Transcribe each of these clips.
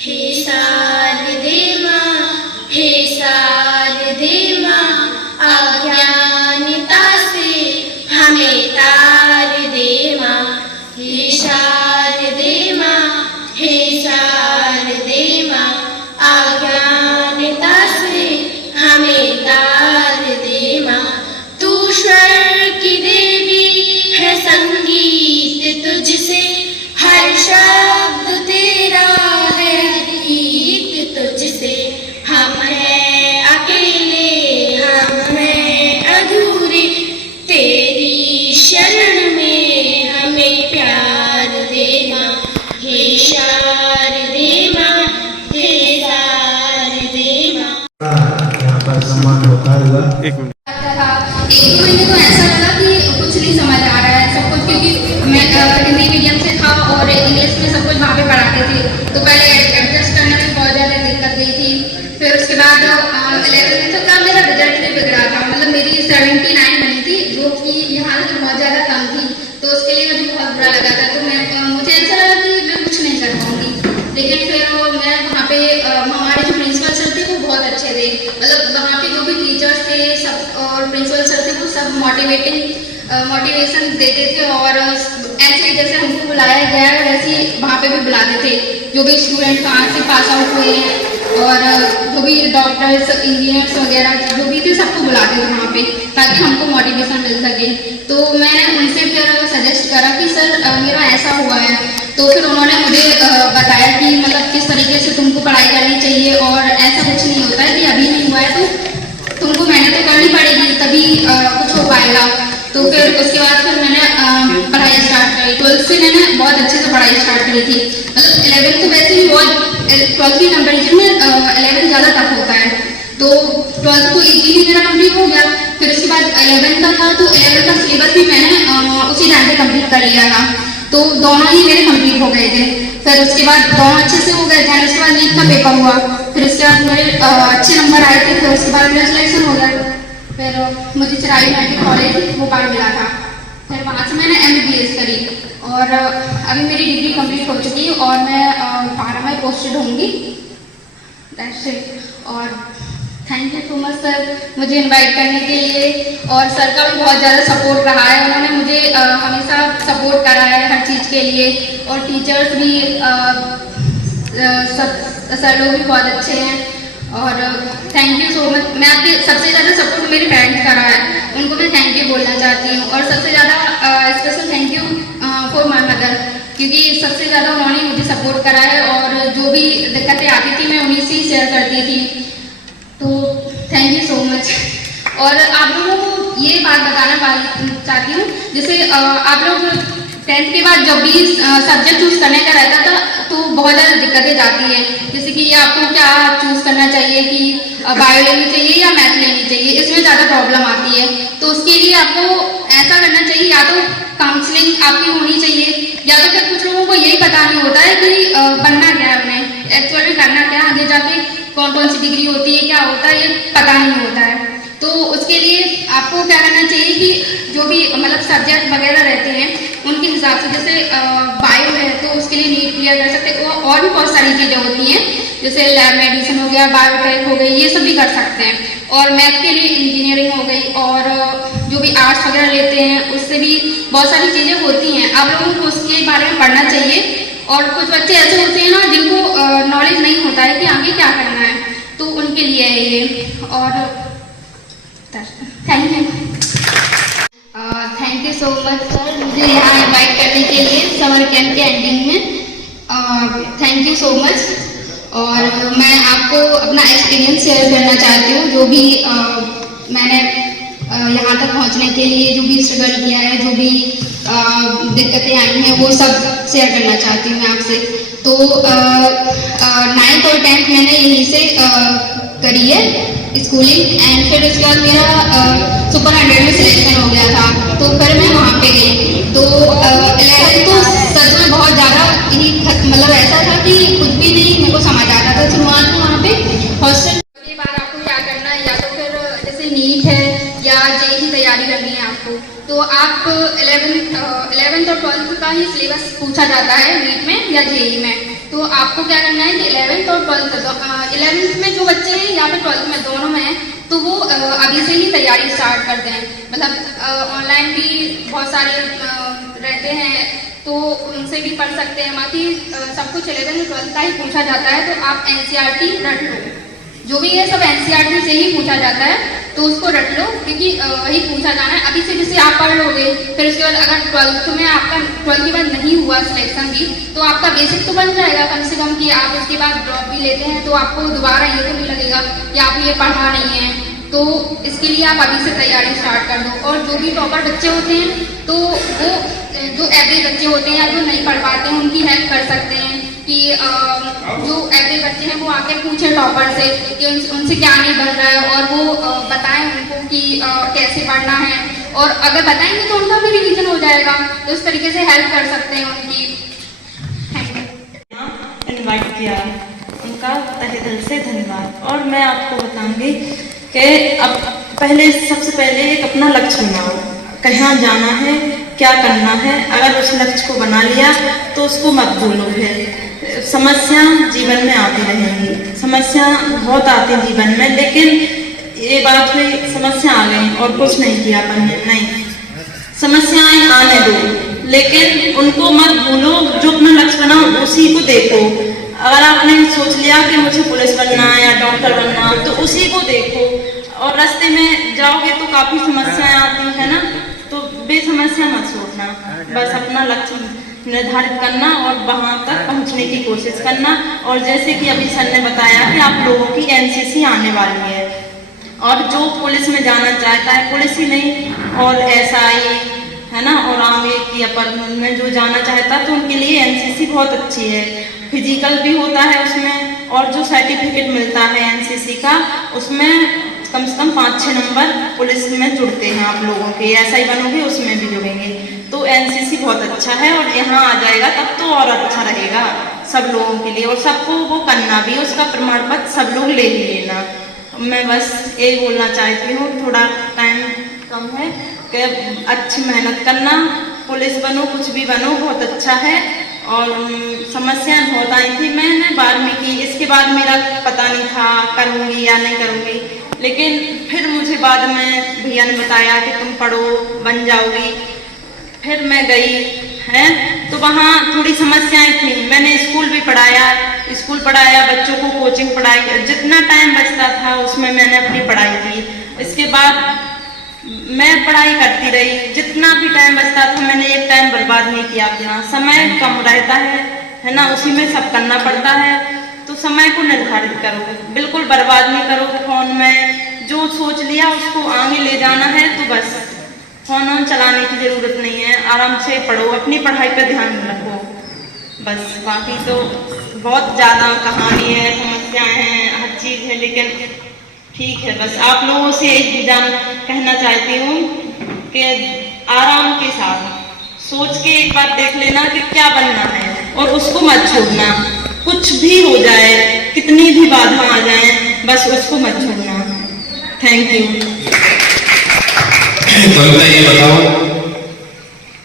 हे शारदे माँ, हे शारदे माँ, अज्ञानता से हमें तार दे माँ। हे शारदे माँ, हे शारदे माँ, अज्ञानता से हमें तार दे माँ। तू स्वर की देवी है, संगीत तुझसे, हर शब्द तेरा है गीत तुझसे। हम हैं अकेले, हम हैं अधूरे, तेरी शरण में हमें प्यार दे माँ। हे शारदे माँ, हे शारदे माँ। यहाँ पर सम्मान होता हुआ एक महीने तो ऐसा लगा कि कुछ नहीं समझ आ रहा है सब कुछ, क्योंकि मैं हिंदी मीडियम से था और इंग्लिश में सब कुछ वहाँ पे पढ़ाते थे, तो पहले एडजस्ट करने में बहुत ज़्यादा दिक्कत गई थी। फिर उसके बाद 11th में तक मेरा रिजल्ट भी बिगड़ा था, मतलब मेरी 79 बनी थी, जो कि यहाँ से बहुत ज़्यादा कम थी, तो उसके लिए मुझे बहुत बुरा लगा था। तो मुझे ऐसा लगा कि मैं कुछ नहीं कर पाऊँगी, लेकिन फिर मैं वहाँ पे हमारे जो प्रिंसिपल सर थे वो बहुत अच्छे थे, मतलब वहाँ पे जो भी टीचर्स थे सब और प्रिंसिपल सर थे वो सब मोटिवेशन देते थे, और ऐसे जैसे हमको बुलाया गया है वैसे वहाँ पे भी बुलाते थे, जो भी स्टूडेंट कहाँ से पास आउट हुए हैं और जो भी डॉक्टर्स इंजीनियर्स वगैरह जो भी थे सबको बुलाते थे वहाँ पे, ताकि हमको मोटिवेशन मिल सके। तो मैंने उनसे फिर सजेस्ट करा कि सर मेरा ऐसा हुआ है, तो फिर उन्होंने मुझे बताया कि मतलब किस तरीके से तुमको पढ़ाई करनी चाहिए, और ऐसा कुछ नहीं होता है कि अभी नहीं हुआ है तो तुमको मेहनत तो करनी पड़ेगी तभी कुछ हो पाएगा। तो फिर उसके बाद फिर मैंने पढ़ाई स्टार्ट करी। 12th से मैंने बहुत अच्छे से पढ़ाई स्टार्ट करी थी, मतलब 11th तो वैसे ही बहुत 12th की कंपेरिजन में 11th ज़्यादा टफ होता है, तो 12th तो इजीली मेरा कंप्लीट हो गया। फिर उसके बाद 11th का था, तो 11th का सिलेबस भी मैंने उसी टाइम पे कंप्लीट कर लिया था, तो दोनों ही मेरे कंप्लीट हो गए थे। फिर उसके बाद दोनों अच्छे से हो गए थे। उसके बाद नीट का पेपर हुआ, फिर उसके बाद मेरे अच्छे नंबर आए थे, फिर उसके बाद मेरा सिलेक्शन हो गया। फिर मुझे चिराई मेडिकल कॉलेज भोपाल मिला था, फिर वहाँ से मैंने MBBS करी, और अभी मेरी डिग्री कंप्लीट हो चुकी है और मैं 12 में पोस्टेड होंगी। That's it. और thank you so much sir मुझे इनवाइट करने के लिए, और सर का भी बहुत ज़्यादा सपोर्ट रहा है, उन्होंने मुझे हमेशा सपोर्ट करा है हर चीज़ के लिए, और टीचर्स भी सर लोग भी बहुत अच्छे हैं, और थैंक यू सो मच। मैं आपके सबसे ज़्यादा सपोर्ट मेरे पेरेंट्स करा है, उनको भी थैंक यू बोलना चाहती हूँ, और सबसे ज़्यादा special thank you for my mother, क्योंकि सबसे ज़्यादा उन्होंने मुझे सपोर्ट करा है, और जो भी दिक्कतें आती थी मैं उन्हीं से ही शेयर करती थी। तो थैंक यू सो मच। और आप लोगों को ये बात बताना चाहती हूँ, जैसे आप लोग 10th के बाद जब भी सब्जेक्ट चूज़ करने का रहता था तो बहुत ज़्यादा दिक्कतें जाती हैं, जैसे कि आपको क्या चूज़ करना चाहिए कि बायो लेनी चाहिए या मैथ लेनी चाहिए, इसमें ज़्यादा प्रॉब्लम आती है। तो उसके लिए आपको ऐसा करना चाहिए, या तो काउंसलिंग आपकी होनी चाहिए, या तो फिर कुछ लोगों को यही पता नहीं होता है कि बनना क्या है, उन्हें एक्चुअल में करना क्या आगे जाके, कौन कौन सी डिग्री होती है, क्या होता है, ये पता नहीं होता है। तो उसके लिए आपको क्या करना चाहिए कि जो भी मतलब सब्जेक्ट वगैरह रहते हैं उनके हिसाब से, जैसे बायो है तो उसके लिए नीट क्लियर कर सकते हैं, और भी बहुत सारी चीज़ें होती हैं, जैसे लैब मेडिसिन हो गया, बायोटेक हो गई, ये सब भी कर सकते हैं, और मैथ के लिए इंजीनियरिंग हो गई, और जो भी आर्ट्स वगैरह लेते हैं उससे भी बहुत सारी चीज़ें होती हैं। आप लोगों को उसके बारे में पढ़ना चाहिए, और कुछ बच्चे ऐसे होते हैं ना जिनको नॉलेज नहीं होता है कि आगे क्या करना है, तो उनके लिए है ये। और thank you so much sir मुझे यहाँ इनवाइट करने के लिए समर कैंप के एंडिंग में। Thank you so much. और मैं आपको अपना एक्सपीरियंस शेयर करना चाहती हूँ, जो भी मैंने यहाँ तक पहुँचने के लिए जो भी स्ट्रगल किया है, जो भी दिक्कतें आई हैं, वो सब शेयर करना चाहती हूँ मैं आपसे। तो 9th और 10th मैंने यहीं से करी है स्कूलिंग, एंड फिर उसके बाद मेरा सुपर 100 में सिलेक्शन हो गया था, तो फिर मैं वहाँ पे गई। तो 11th तो सच में बहुत ज़्यादा ही मतलब ऐसा था कि कुछ भी नहीं मेरे को समझ आता था। शुरुआत में वहाँ पे हॉस्टल के बाद आपको क्या करना है, या तो फिर जैसे नीट है या JEE की तैयारी करनी है आपको, तो आप 11th और 12th का ही सिलेबस पूछा जाता है नीट में या जेईई में। तो आपको क्या करना है कि 11th और 12th 11th में जो बच्चे हैं या फिर 12th में दोनों में हैं तो वो अभी से ही तैयारी स्टार्ट करते हैं। मतलब ऑनलाइन भी बहुत सारे रहते हैं तो उनसे भी पढ़ सकते हैं। बाकी सब कुछ 11th और 12th का ही पूछा जाता है। तो आप एनसीईआरटी रट लो, जो भी है सब एनसीईआरटी से ही पूछा जाता है, तो उसको रट लो क्योंकि वही पूछा जाना है। अभी से जैसे आप पढ़ लोगे, फिर उसके बाद अगर 12th में आपका 12th के बाद नहीं हुआ सिलेक्शन भी तो आपका बेसिक तो बन जाएगा कम से कम, कि आप उसके बाद ड्रॉप भी लेते हैं तो आपको दोबारा ये तो नहीं लगेगा कि आपने ये पढ़ा नहीं है। तो इसके लिए आप अभी से तैयारी स्टार्ट कर दो। और जो भी टॉपर बच्चे होते हैं तो वो जो एवरेज बच्चे होते हैं या जो नहीं पढ़ पाते हैं उनकी हेल्प कर सकते हैं कि जो एवरेज बच्चे हैं वो आके पूछे टॉपर से कि उनसे क्या नहीं बन रहा है और वो बताएं उनको कि कैसे पढ़ना है। और अगर बताएंगे तो उनका भी रिवीजन हो जाएगा, तो इस तरीके से हेल्प कर सकते हैं उनकी। इनवाइट किया, उनका तहे दिल से धन्यवाद। और मैं आपको बताऊंगी कि अब सबसे पहले एक अपना लक्ष्य बनाओ, कहाँ जाना है, क्या करना है। अगर उस लक्ष्य को बना लिया तो उसको मत भूलो। फिर समस्या जीवन में आती रहेंगी, समस्या बहुत आती जीवन में, लेकिन ये बात हुई समस्या आ गई और कुछ नहीं किया अपन ने, नहीं, समस्याएं आने दो लेकिन उनको मत भूलो। जो अपना लक्ष्य बनाओ उसी को देखो। अगर आपने सोच लिया कि मुझे पुलिस बनना है या डॉक्टर बनना है तो उसी को देखो। और रास्ते में जाओगे तो काफी समस्याएं आती है ना, तो बेसमस्या मत छोड़ना, बस अपना लक्ष्य निर्धारित करना और वहां तक पहुंचने की कोशिश करना। और जैसे कि अभी सर ने बताया कि आप लोगों की एनसीसी आने वाली है और जो पुलिस में जाना चाहता है, पुलिस ही नहीं और एसआई है ना, और आगे की अपर में जो जाना चाहता है तो उनके लिए एनसीसी बहुत अच्छी है। फिजिकल भी होता है उसमें और जो सर्टिफिकेट मिलता है एनसीसी का उसमें कम से कम 5-6 नंबर पुलिस में जुड़ते हैं आप लोगों के। एसआई बनोगे उसमें भी जुड़ेंगे, तो एनसीसी बहुत अच्छा है। और यहाँ आ जाएगा तब तो और अच्छा रहेगा सब लोगों के लिए, और सबको वो करना भी, उसका प्रमाण पत्र सब लोग ले ही लेना। मैं बस यही बोलना चाहती हूँ, थोड़ा टाइम कम है, कि अच्छी मेहनत करना, पुलिस बनो, कुछ भी बनो, बहुत अच्छा है। और समस्याएं बहुत आई थी। मैंने 12वीं की, इसके बाद मेरा पता नहीं था करूँगी या नहीं करूँगी, लेकिन फिर मुझे बाद में भैया ने बताया कि तुम पढ़ो बन जाओगी। फिर मैं गई है तो वहाँ थोड़ी समस्याएं थी। मैंने स्कूल पढ़ाया, बच्चों को कोचिंग पढ़ाई, जितना टाइम बचता था उसमें मैंने अपनी पढ़ाई की। इसके बाद मैं पढ़ाई करती रही, जितना भी टाइम बचता था मैंने एक टाइम बर्बाद नहीं किया अपना। समय कम रहता है ना, उसी में सब करना पड़ता है, तो समय को निर्धारित करो, बिल्कुल बर्बाद नहीं करो फोन में। जो सोच लिया उसको आगे ले जाना है तो बस फोन चलाने की जरूरत नहीं है, आराम से पढ़ो, अपनी पढ़ाई पर ध्यान रखो बस। बाकी तो बहुत ज़्यादा कहानी है, समस्याएं हैं, हर चीज़ है, लेकिन ठीक है। बस आप लोगों से एक कहना चाहती हूँ कि आराम के साथ सोच के एक बार देख लेना कि क्या बनना है और उसको मत छोड़ना। कुछ भी हो जाए, कितनी भी बाधा आ जाए, बस उसको मत छोड़ना। Thank you. कविता ये बताओ,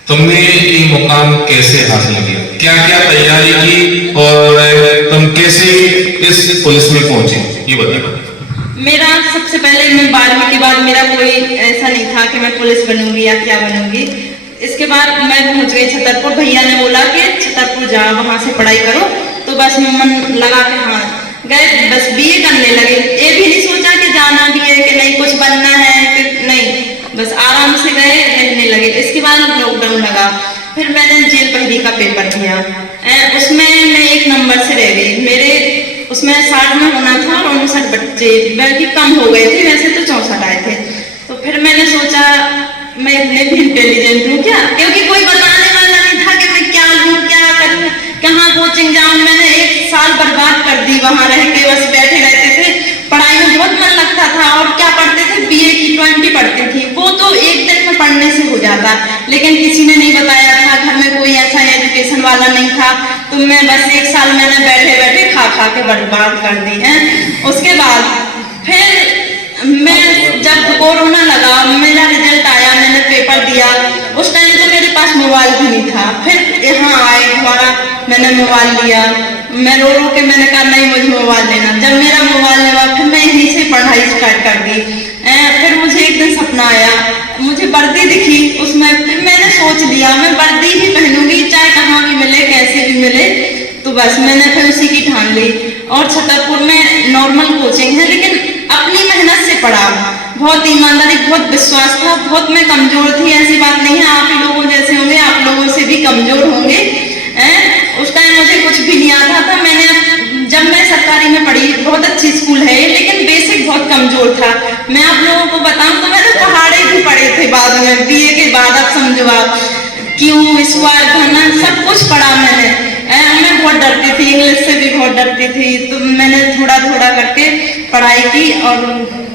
तुमने ये मुकाम कैसे हासिल किया, क्या क्या तैयारी की और तुम कैसे इस पुलिस में पहुंचे, ये बताओ। मेरा सबसे पहले मैं 12वीं के बाद मेरा कोई ऐसा नहीं था कि मैं पुलिस बनूंगी या क्या बनूंगी। इसके बाद मैं पहुंच गई छतरपुर। भैया ने बोला कि छतरपुर जाओ, वहां से पढ़ाई करो, तो बस मन लगा के हाँ गए, बस बीए करने लगे। ये भी नहीं सोचा कि जाना भी है कि नहीं कुछ बनना है कि नहीं, बस आराम से गए, रहने लगे। इसके बाद लॉकडाउन लगा, फिर मैंने जेल पहली का पेपर दिया, उसमें मैं 1 नंबर से रह गई। मेरे उसमें 60 में होना था और 59 बच्चे, बल्कि कम हो गए थे, वैसे तो 64 आए थे। तो फिर मैंने सोचा मैं इतने भी इंटेलिजेंट हूँ क्या, क्योंकि कोई बताने वाला नहीं था कि मैं क्या लूँ, क्या करूँ, कहाँ कोचिंग जाऊँ। मैंने 1 साल बर्बाद कर दी वहाँ रह के, बस बैठे रहते थे। पढ़ाई में बहुत मन लगता था और क्या पढ़ते थे, बीए की 20 पढ़ती थी, वो तो एक दिन में पढ़ने से हो जाता, लेकिन किसी ने नहीं बताया था, घर में कोई ऐसा एजुकेशन वाला नहीं था। तो मैं बस 1 साल मैंने बैठे बैठे खा के बर्बाद कर दी है। उसके बाद फिर मैं जब कोरोना लगा, मेरा रिजल्ट आया, मैंने पेपर दिया। लिया। उस टाइम तो मेरे पास मोबाइल भी नहीं था। फिर यहाँ आए हमारा, मैंने मोबाइल लिया। मैं रो रो के मैंने कहा नहीं मुझे मोबाइल लेना। जब मेरा मोबाइल लेवा फिर मैं यहीं से पढ़ाई स्टार्ट कर दी। फिर मुझे एक दिन सपना आया, मुझे वर्दी दिखी उसमें। फिर मैंने सोच लिया मैं वर्दी ही पहनूंगी, चाहे कहाँ भी मिले कैसे भी मिले। तो बस मैंने फिर उसी की ठान ली। और छतरपुर में नॉर्मल कोचिंग है, लेकिन अपनी मेहनत से पढ़ा, बहुत ईमानदारी, बहुत विश्वास था। बहुत मैं कमजोर थी, ऐसी बात नहीं है। आप ही लोगों जैसे होंगे, आप लोगों से भी कमजोर होंगे। उस टाइम मुझे कुछ भी नहीं आता था। जब मैं सरकारी में पढ़ी, बहुत अच्छी स्कूल है लेकिन बेसिक बहुत कमजोर था। मैं आप लोगों को बताऊं तो मैंने पहाड़े भी पढ़े थे बाद में, बीए के बाद। आप समझो, आप क्यों स्क्वायर घन सब कुछ पढ़ा मैंने। मैं बहुत डरती थी, इंग्लिश से भी बहुत डरती थी। तो मैंने थोड़ा थोड़ा करके पढ़ाई की। और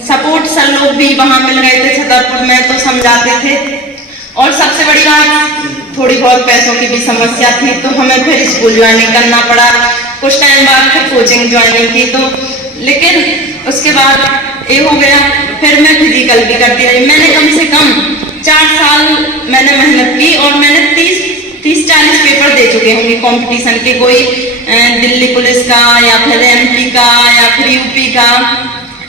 सपोर्ट सर लोग भी वहां मिल गए थे छतरपुर में, तो समझाते थे। और सबसे बड़ी बात, थोड़ी बहुत पैसों की भी समस्या थी, तो हमें फिर स्कूल ज्वाइनिंग करना पड़ा। कुछ टाइम बाद फिर कोचिंग ज्वाइनिंग की। तो लेकिन उसके बाद ये हो गया, फिर मैं फिजिकल भी करती रही। मैंने कम से कम 4 साल मैंने मेहनत की और मैंने 30-40 पेपर दे चुके होंगे कंपटीशन के। कोई दिल्ली पुलिस का या फिर MP का या फिर UP का,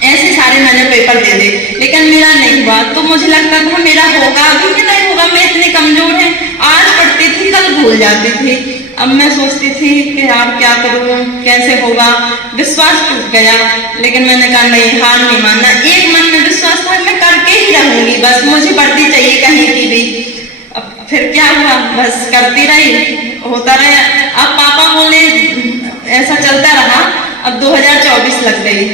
ऐसे सारे मैंने पेपर दे दे, लेकिन मेरा नहीं हुआ। तो मुझे लगता था मेरा होगा अभी कि नहीं होगा, मैं इतनी कमजोर है। आज पढ़ती थी कल भूल जाती थी। अब मैं सोचती थी कि यार क्या करूं, कैसे होगा। विश्वास टूट गया, लेकिन मैंने कहा नहीं, हार नहीं मानना। एक मन में विश्वास था मैं करके ही रहूंगी, बस मुझे वर्दी चाहिए कहीं की भी। अब फिर क्या हुआ, बस करती रही, होता रहा। अब पापा बोले, ऐसा चलता रहा। अब 2024 लग गई,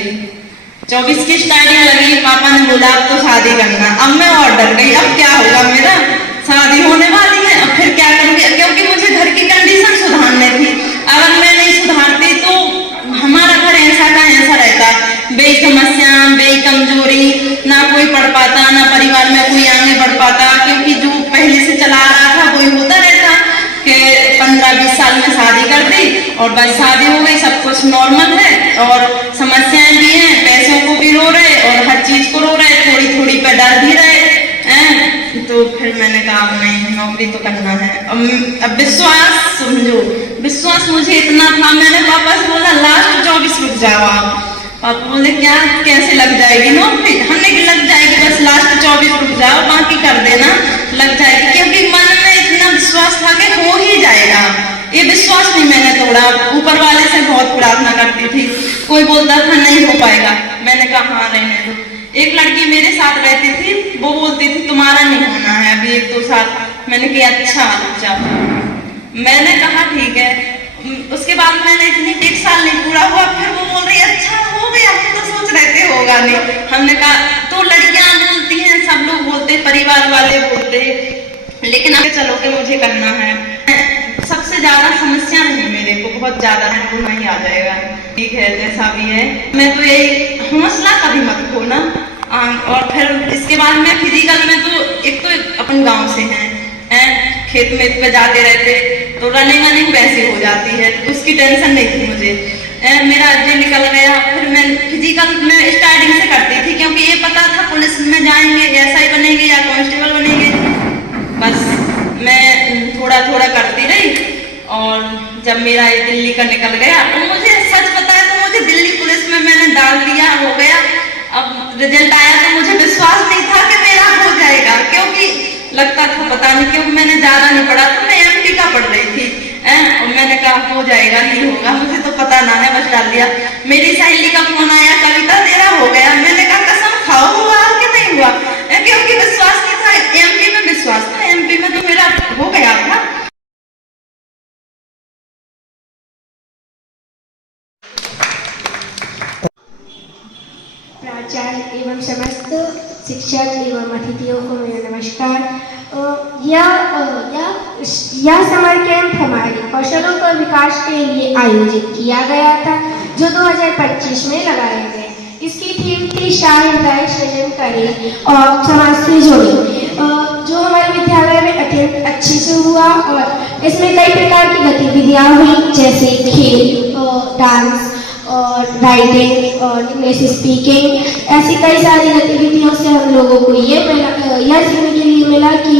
24 की स्टार्टिंग लगी। पापा ने बोला अब तो शादी करना। अब मैं और डर गई, अब क्या होगा, मेरा शादी होने वाली है, अब फिर क्या करूंगी। क्योंकि मुझे घर की कंडीशन सुधारनी थी। अगर मैं नहीं सुधारती तो हमारा घर ऐसा का ऐसा रहता, बे समस्या, बे कमजोरी, ना कोई पढ़ पाता, ना परिवार में कोई आगे बढ़ पाता। क्योंकि जो पहले से चला आ रहा था वही होता रहता कि 15-20 साल में शादी कर दी और बस शादी हो गई, सब कुछ नॉर्मल है। और समस्याएं भी हैं, पैसों को भी रो रहे और हर चीज को रो रहे, थोड़ी थोड़ी पे डर भी रहे। तो फिर मैंने कहा नहीं, नौकरी तो करना है। अब विश्वास समझो, विश्वास मुझे इतना था। मैंने पापा से बोला लास्ट 24 रुक जाओ आप। पापा बोले क्या, कैसे लग जाएगी नौकरी। हमने कि लग जाएगी, बस लास्ट 24 रुक जाओ, बाकी कर देना, लग जाएगी। क्योंकि मन में इतना विश्वास था कि हो ही जाएगा। ये विश्वास नहीं मैंने तोड़ा। ऊपर वाले से बहुत प्रार्थना करती थी। कोई बोलता था नहीं हो पाएगा, मैंने कहा हाँ रहने दो। एक लड़की मेरे साथ रहती थी, वो बोलती थी तुम्हारा नहीं होना है अभी 1-2 साल। मैंने कहा अच्छा जाओ। मैंने कहा ठीक है। उसके बाद मैंने इतनी 1 साल नहीं पूरा हुआ, फिर वो बोल रही अच्छा हो गया, हम तो सोच रहे थे होगा नहीं। हमने कहा तो लड़कियां बोलती हैं, सब लोग बोलते, परिवार वाले बोलते, लेकिन आगे चलो के मुझे करना है। सबसे ज्यादा समस्या नहीं मेरे को, बहुत ज्यादा है, वो नहीं आ जाएगा, ठीक है जैसा भी है। मैं तो यही, हौसला कभी मत खोना। और फिर इसके बाद मैं फिजिकल में तो एक तो अपन गांव से हैं, खेत में पे जाते रहते, तो रनिंग वैसे हो जाती है, उसकी टेंशन नहीं थी मुझे। मेरा जे निकल गया। फिर मैं फिजिकल में स्टार्टिंग से करती थी, क्योंकि ये पता था पुलिस में जाएंगे, SI बनेंगे या कांस्टेबल बनेंगे। बस मैं थोड़ा थोड़ा करती रही। और जब मेरा ये दिल्ली का निकल गया, तो मुझे सच पता है, तो मुझे दिल्ली पुलिस में मैंने डाल दिया, हो गया। अब रिजल्ट आया तो मुझे विश्वास नहीं था कि मेरा हो जाएगा, क्योंकि लगता था पता नहीं क्यों, मैंने ज्यादा नहीं पढ़ा था, मैं MP का पढ़ रही थी। और मैंने कहा हो जाएगा, नहीं होगा, मुझे तो पता ना है, बस डाल दिया। मेरी सहेली का फोन आया, कविता तेरा हो गया। मैंने कहा कसम खाओ हुआ कि नहीं हुआ, क्योंकि विश्वास नहीं था। MP में विश्वास था, MP में तो मेरा हो गया था। प्राचार्य एवं समस्त शिक्षक एवं अतिथियों को मेरा नमस्कार। यह समर कैंप हमारे कौशलों का विकास के लिए आयोजित किया गया था, जो 2025 में लगाया गया। इसकी थीम थी शाहृदय सृजन करें और समाज से जुड़े, जो हमारे विद्यालय में अत्यंत अच्छे से हुआ। और इसमें कई प्रकार की गतिविधियाँ हुई, जैसे खेल, डांस और राइटिंग और इंग्लिश स्पीकिंग। ऐसी कई सारी गतिविधियों से हम लोगों को यह सीखने के लिए मिला कि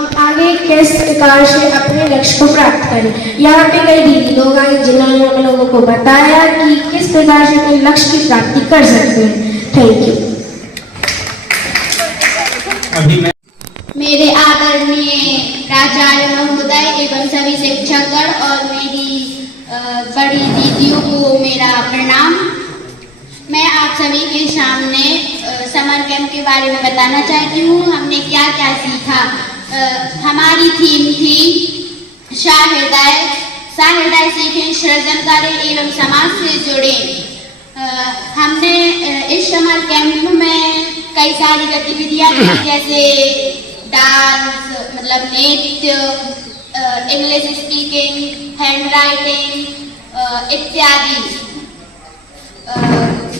हम आगे किस प्रकार से अपने लक्ष्य को प्राप्त करें। यहाँ पे कई दीदी लोग आए जिन्होंने हम लोगों को बताया कि किस प्रकार से अपने लक्ष्य की प्राप्ति कर सकते हैं। Thank you. मेरे आदरणीय प्राचार्य महोदय एवं सभी शिक्षकगण और मेरी बड़ी दीदियों को मेरा प्रणाम। मैं आप सभी के सामने समर कैंप के बारे में बताना चाहती हूँ। हमने क्या क्या सीखा। हमारी थीम थी सहृदय सीखें, सृजन करें एवं समाज से जुड़े। हमने इस समर कैंप में कई सारी गतिविधियाँ की, जैसे डांस, मतलब नृत्य, इंग्लिश स्पीकिंग, हैंड राइटिंग इत्यादि।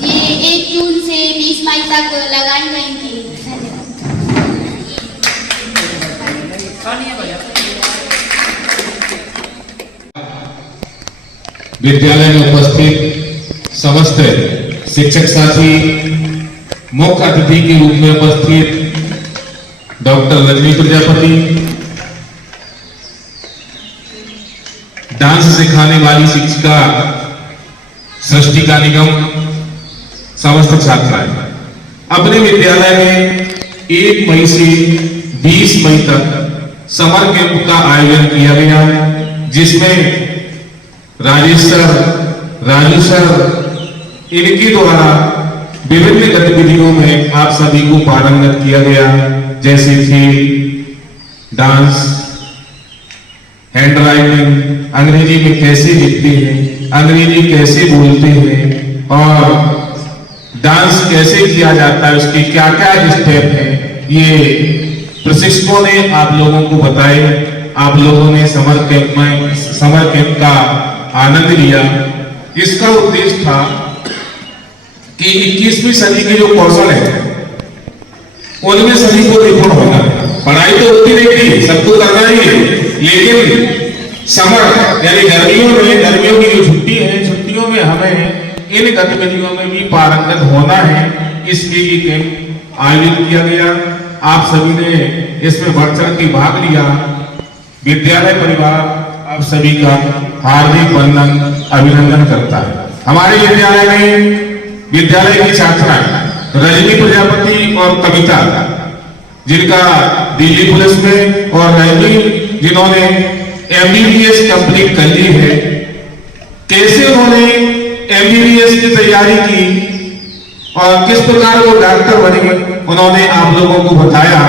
ये 1 जून से 20 मई तक लगाई गई थी। विद्यालय में उपस्थित समस्त शिक्षक साथी, मुख्य अतिथि के रूप में उपस्थित डॉक्टर रजनी प्रजापति, डांस सिखाने वाली शिक्षिका सृष्टिका निगम, समस्त छात्राएं। अपने विद्यालय में 1 मई से 20 मई तक समर कैंप का आयोजन किया गया है, जिसमें राजेश सर, राजू सर, इनके द्वारा विभिन्न गतिविधियों में आप सभी को पारंगत किया गया, जैसे कि डांस, हैंड राइटिंग, अंग्रेजी में कैसे लिखते हैं, अंग्रेजी कैसे बोलते हैं और डांस कैसे किया जाता है, उसके क्या क्या स्टेप हैं, ये प्रशिक्षकों ने आप लोगों को बताए। आप लोगों ने समर कैंप का आनंद लिया। इसका उद्देश्य था कि 21वीं सदी के जो कौशल है उनमें सभी को निपुण होना है। पढ़ाई तो होती रहेगी, सबको करना ही है, लेकिन समर यानी गर्मियों की जो छुट्टी है, छुट्टियों में हमें इन गतिविधियों में भी पारंगत होना है। इसलिए ये कैंप आयोजित किया गया। आप सभी ने इसमें बढ़ चढ़ के भाग लिया। विद्यालय परिवार आप सभी का हार्दिक वंदन, अभिनंदन करता है। हमारे विद्यालय में विद्यालय की छात्राएं रजनी प्रजापति और कविता, जिनका दिल्ली पुलिस में, और रजनी जिन्होंने MBBS कंप्लीट कर ली है, कैसे उन्होंने MBBS की तैयारी की और किस प्रकार वो डॉक्टर बने, उन्होंने आप लोगों को बताया।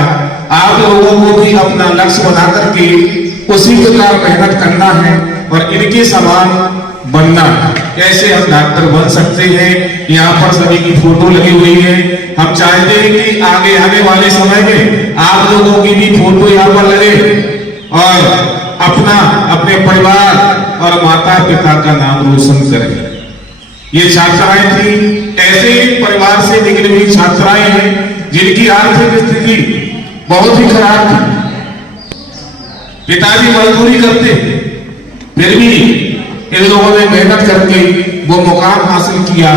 आप लोगों को भी अपना लक्ष्य बना करके उसी प्रकार मेहनत करना है और इनके समान बनना है। कैसे हम डॉक्टर बन सकते हैं, यहाँ पर सभी की फोटो लगी हुई है। हम चाहते हैं कि आगे वाले समय में आप लोगों की भी फोटो यहाँ पर लगे और अपने परिवार और माता पिता का नाम रोशन करें। ये छात्राएं थी, ऐसे परिवार से निकली हुई छात्राएं हैं जिनकी आर्थिक स्थिति बहुत ही खराब थी। पिताजी मजदूरी करते, फिर भी इन लोगों ने मेहनत करके वो मुकाम हासिल किया।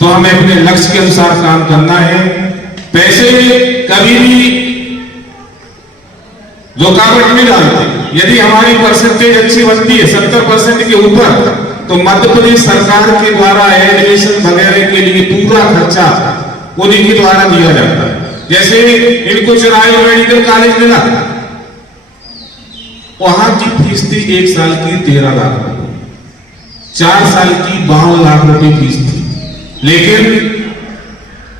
तो हमें अपने लक्ष्य के अनुसार काम करना है। पैसे कभी भी रुकावट नहीं डालते। यदि हमारी परसेंटेज अच्छी बनती है 70% के ऊपर, तो मध्य प्रदेश सरकार के द्वारा एडमिशन वगैरह के लिए पूरा खर्चा उन्हीं के द्वारा दिया जाता है। जैसे इनको चिरायू मेडिकल कॉलेज मिला, वहां की फीस थी 1 साल की 13 लाख रुपए, 4 साल की 52 लाख रुपए फीस थी। लेकिन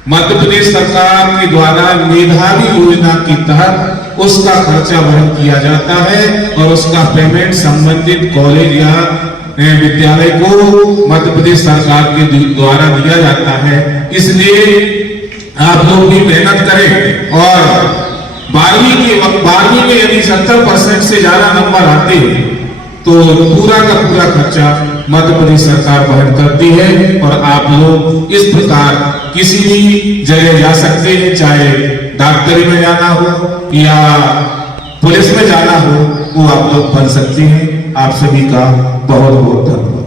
मध्य प्रदेश सरकार के द्वारा मेधावी योजना के तहत उसका खर्चा वहन किया जाता है और उसका पेमेंट संबंधित कॉलेज या विद्यालय को मध्य प्रदेश सरकार के द्वारा दिया जाता है। इसलिए आप लोग भी मेहनत करें और 12वीं में यदि 70% से ज्यादा नंबर आते हैं तो पूरा का पूरा खर्चा मध्य प्रदेश सरकार वहन करती है और आप लोग इस प्रकार किसी भी जगह जा सकते हैं, चाहे डॉक्टरी में जाना हो या पुलिस में जाना हो, वो आप लोग बन सकते हैं। आप सभी का बहुत बहुत धन्यवाद।